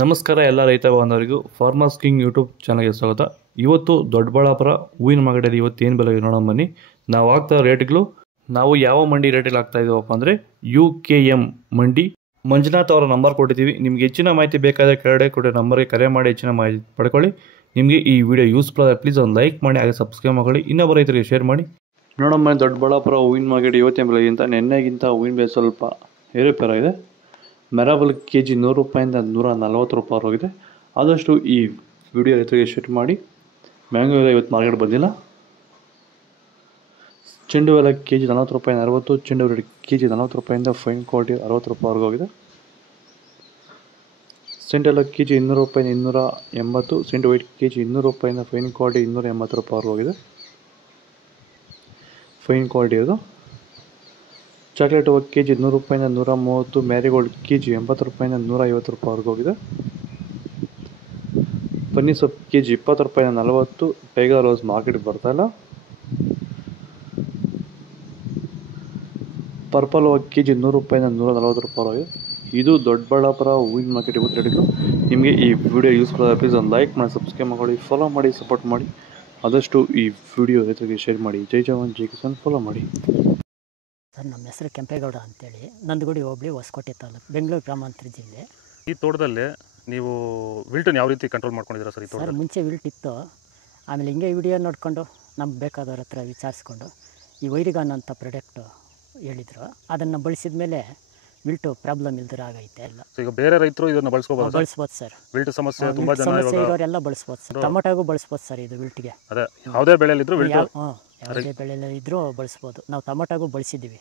ನಮಸ್ಕಾರ ಎಲ್ಲ ರೈತ ಬಾಂಧವರಿಗೂ ಫಾರ್ಮರ್ಸ್ ಕಿಂಗ್ ಯೂಟ್ಯೂಬ್ ಚಾನಲ್ಗೆ ಸ್ವಾಗತ. ಇವತ್ತು ದೊಡ್ಡಬಳ್ಳಾಪುರ ಹೂವಿನ ಮಾರ್ಕೆಟಲ್ಲಿ ಇವತ್ತು ಏನು ಬೆಲೆ ನೋಡೋಣ ಬನ್ನಿ. ನಾವು ಆಗ್ತಾ ರೇಟ್ಗಳು ನಾವು ಯಾವ ಮಂಡಿ ರೇಟಲ್ಲಿ ಆಗ್ತಾ ಇದ್ದೀವಪ್ಪ ಅಂದರೆ UKM ಮಂಡಿ. ಮಂಜುನಾಥ್ ಅವರ ನಂಬರ್ ಕೊಟ್ಟಿದ್ದೀವಿ. ನಿಮ್ಗೆ ಹೆಚ್ಚಿನ ಮಾಹಿತಿ ಬೇಕಾದರೆ ಕೆಳಗಡೆ ಕೊಟ್ಟೆ ನಂಬರ್ಗೆ ಕರೆ ಮಾಡಿ ಹೆಚ್ಚಿನ ಮಾಹಿತಿ ಪಡ್ಕೊಳ್ಳಿ. ನಿಮಗೆ ಈ ವಿಡಿಯೋ ಯೂಸ್ಫುಲ್ ಆದರೆ ಪ್ಲೀಸ್ ಒಂದು ಲೈಕ್ ಮಾಡಿ, ಹಾಗೆ ಸಬ್ಸ್ಕ್ರೈಬ್ ಮಾಡಿ, ಇನ್ನೊಬ್ಬ ರೈತರಿಗೆ ಶೇರ್ ಮಾಡಿ. ನೋಡಮ್ಮ, ದೊಡ್ಡಬಳ್ಳಾಪುರ ಹೂವಿನ ಮಾರ್ಕೆಟ್ ಇವತ್ತೇನು ಬೆಲೆಗಿಂತ ನಿನ್ನೆಗಿಂತ ಹೂವಿನ ಬೆಲೆ ಸ್ವಲ್ಪ ಏರುಪೇರಾಗಿದೆ. ಮೆರಾಬಲ್ KG 100 ರೂಪಾಯಿಂದ 140 ರೂಪಾಯಿವರೆಗಿದೆ. ಆದಷ್ಟು ಈ ವಿಡಿಯೋ ರೈತರಿಗೆ ಶೇರ್ ಮಾಡಿ. ಮ್ಯಾಂಗೋ ಎಲ್ಲ ಇವತ್ತು ಮಾರ್ಕೆಟ್ ಬಂದಿಲ್ಲ. ಚೆಂಡು ಎಲ್ಲ KG 40 ರೂಪಾಯಿಂದ 60, ಚೆಂಡು ರೇಟ್ KG 40 ರೂಪಾಯಿಂದ ಫೈನ್ ಕ್ವಾಲಿಟಿ 60 ರೂಪಾಯಿವರೆಗೂ ಹೋಗಿದೆ. ಸೆಂಟ್ ಎಲ್ಲ KG 200 ರೂಪಾಯಿಂದ 280, ಸೆಂಟ್ ವೈಟ್ KG 200 ರೂಪಾಯಿಂದ ಫೈನ್ ಕ್ವಾಲಿಟಿ 280 ರೂಪಾಯಿವರೆಗೂ ಹೋಗಿದೆ. ಫೈನ್ ಕ್ವಾಲಿಟಿ ಅದು. ಚಾಕ್ಲೇಟ್ ಹೂವು KG 100 ರೂಪಾಯಿಂದ 130, ಮ್ಯಾರಿಗೋಲ್ಡ್ KG 80 ರೂಪಾಯಿಂದ 150 ರೂಪಾಯಿವರೆಗೂ ಹೋಗಿದೆ. ಪನ್ನೀರ್ ಸೊಪ್ಪು KG 20 ರೂಪಾಯಿಂದ 40, ಟೈಗರ್ ರೋಸ್ ಮಾರ್ಕೆಟ್ಗೆ ಬರ್ತಾ ಇಲ್ಲ. ಪರ್ಪಲ್ ಹೂವು KG 100 ರೂಪಾಯಿಂದ 140 ರೂಪಾಯಿವರೆಗೆ. ಇದು ದೊಡ್ಡಬಳ್ಳಾಪುರ ಹೂವಿನ ಮಾರ್ಕೆಟ್ ಇವತ್ತು ರೇಟ್ಗಳು. ನಿಮಗೆ ಈ ವಿಡಿಯೋ ಯೂಸ್ಫುಲ್ ಆದ ಪ್ಲೀಸ್ ಒಂದು ಲೈಕ್ ಮಾಡಿ, ಸಬ್ಸ್ಕ್ರೈಬ್ ಮಾಡಿ, ಫಾಲೋ ಮಾಡಿ, ಸಪೋರ್ಟ್ ಮಾಡಿ. ಆದಷ್ಟು ಈ ವಿಡಿಯೋ ರೈತರಿಗೆ ಶೇರ್ ಮಾಡಿ. ಜೈ ಜವಾನ್ ಜೈ ಕಿಸಾನ್ ಫಾಲೋ ಮಾಡಿ. ಸರ್, ನಮ್ಮ ಹೆಸರು ಕೆಂಪೇಗೌಡ ಅಂತೇಳಿ, ನಂದಗುಡಿ ಹೋಬಳಿ, ಹೊಸಕೋಟೆ ತಾಲೂಕು, ಬೆಂಗಳೂರು ಗ್ರಾಮಾಂತರ ಜಿಲ್ಲೆ. ಈ ತೋಟದಲ್ಲಿ ನೀವು ವಿಲ್ಟನ್ನು ಯಾವ ರೀತಿ ಕಂಟ್ರೋಲ್ ಮಾಡ್ಕೊಂಡಿದ್ದೀರಾ ಸರ್? ಈ ಸರ್, ತೋಟದಲ್ಲಿ ಮುಂಚೆ ವಿಲ್ಟ್ ಇತ್ತು. ಆಮೇಲೆ ಹಿಂಗೆ ವಿಡಿಯೋ ನೋಡಿಕೊಂಡು ನಮ್ಗೆ ಬೇಕಾದವ್ರ ಹತ್ರ ವಿಚಾರಿಸ್ಕೊಂಡು ಈ ವೈರಿಗಾನ್ ಅಂತ ಪ್ರಾಡಕ್ಟು ಹೇಳಿದರು. ಅದನ್ನು ಬಳಸಿದ ಮೇಲೆ ವಿಲ್ಟು ಪ್ರಾಬ್ಲಮ್ ಇಲ್ದಿರ ಆಗೈತೆ ಎಲ್ಲ. ಈಗ ಬೇರೆ ರೈತರು ಇದನ್ನು ಬಳಸ್ಕೋಬೋದು? ಬಳಸ್ಬೋದು ಸರ್. ವಿಲ್ಟ್ ಸಮಸ್ಯೆ ತುಂಬ ಜನ ಸಮಸ್ಯೆ ಇರೋರೆಲ್ಲ ಬಳಸ್ಬೋದು ಸರ್. ಟೊಮೊಟೊಗೂ ಬಳಸ್ಬೋದು ಸರ್ ಇದು ವಿಲ್ಟ್ಗೆ. ಅದೇ ಯಾವುದೇ ಬೆಳೆಯಲ್ಲಿದ್ದರೂ ವಿಲ್ಟ್ ಯಾವುದೇ ಬೆಳೆಯಲ್ಲಿ ಇದ್ದರೂ ಬಳಸ್ಬೋದು. ನಾವು ಟೊಮೊಟೊಗೂ ಬಳಸಿದ್ದೀವಿ.